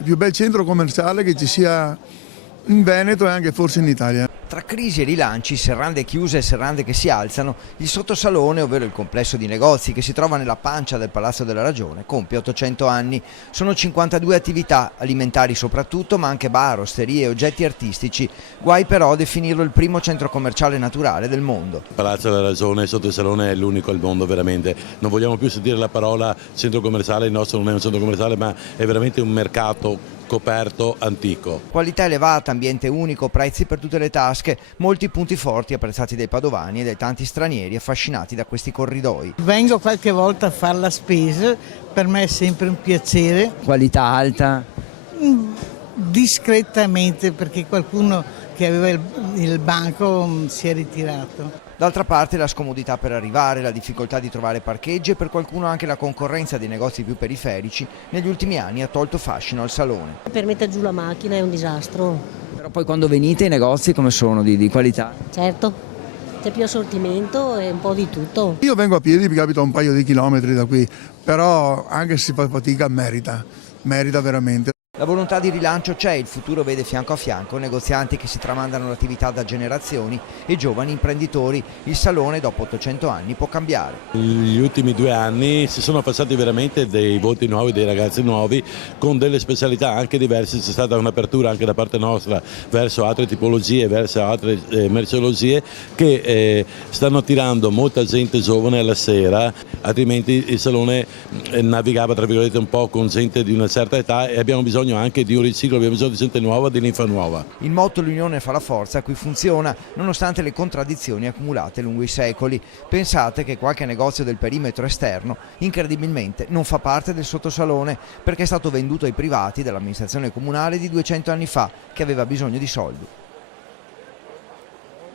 il più bel centro commerciale che ci sia in Veneto e anche forse in Italia. Tra crisi e rilanci, serrande chiuse e serrande che si alzano, il sottosalone, ovvero il complesso di negozi che si trova nella pancia del Palazzo della Ragione, compie 800 anni. Sono 52 attività, alimentari soprattutto, ma anche bar, osterie e oggetti artistici. Guai però a definirlo il primo centro commerciale naturale del mondo. Il Palazzo della Ragione, il sottosalone è l'unico al mondo veramente. Non vogliamo più sentire la parola centro commerciale, il nostro non è un centro commerciale ma è veramente un mercato coperto antico. Qualità elevata, ambiente unico, prezzi per tutte le tasche, molti punti forti apprezzati dai padovani e dai tanti stranieri affascinati da questi corridoi. Vengo qualche volta a fare la spesa, per me è sempre un piacere. Qualità alta? Discretamente, perché qualcuno che aveva il banco si è ritirato. D'altra parte la scomodità per arrivare, la difficoltà di trovare parcheggi e per qualcuno anche la concorrenza dei negozi più periferici negli ultimi anni ha tolto fascino al salone. Per mettere giù la macchina è un disastro. Però poi quando venite i negozi come sono, di qualità? Certo, c'è più assortimento e un po' di tutto. Io vengo a piedi, mi capita un paio di chilometri da qui, però anche se si fa fatica merita veramente. La volontà di rilancio c'è, il futuro vede fianco a fianco negozianti che si tramandano l'attività da generazioni e giovani imprenditori. Il salone dopo 800 anni può cambiare. Negli ultimi 2 anni si sono passati veramente dei volti nuovi, dei ragazzi nuovi con delle specialità anche diverse, c'è stata un'apertura anche da parte nostra verso altre tipologie, verso altre merceologie che stanno attirando molta gente giovane alla sera, altrimenti il salone navigava tra virgolette un po' con gente di una certa età e abbiamo bisogno anche di un riciclo, abbiamo bisogno di gente nuova, di linfa nuova. Il motto "l'unione fa la forza" qui funziona, nonostante le contraddizioni accumulate lungo i secoli. Pensate che qualche negozio del perimetro esterno, incredibilmente, non fa parte del sottosalone, perché è stato venduto ai privati dall'amministrazione comunale di 200 anni fa, che aveva bisogno di soldi.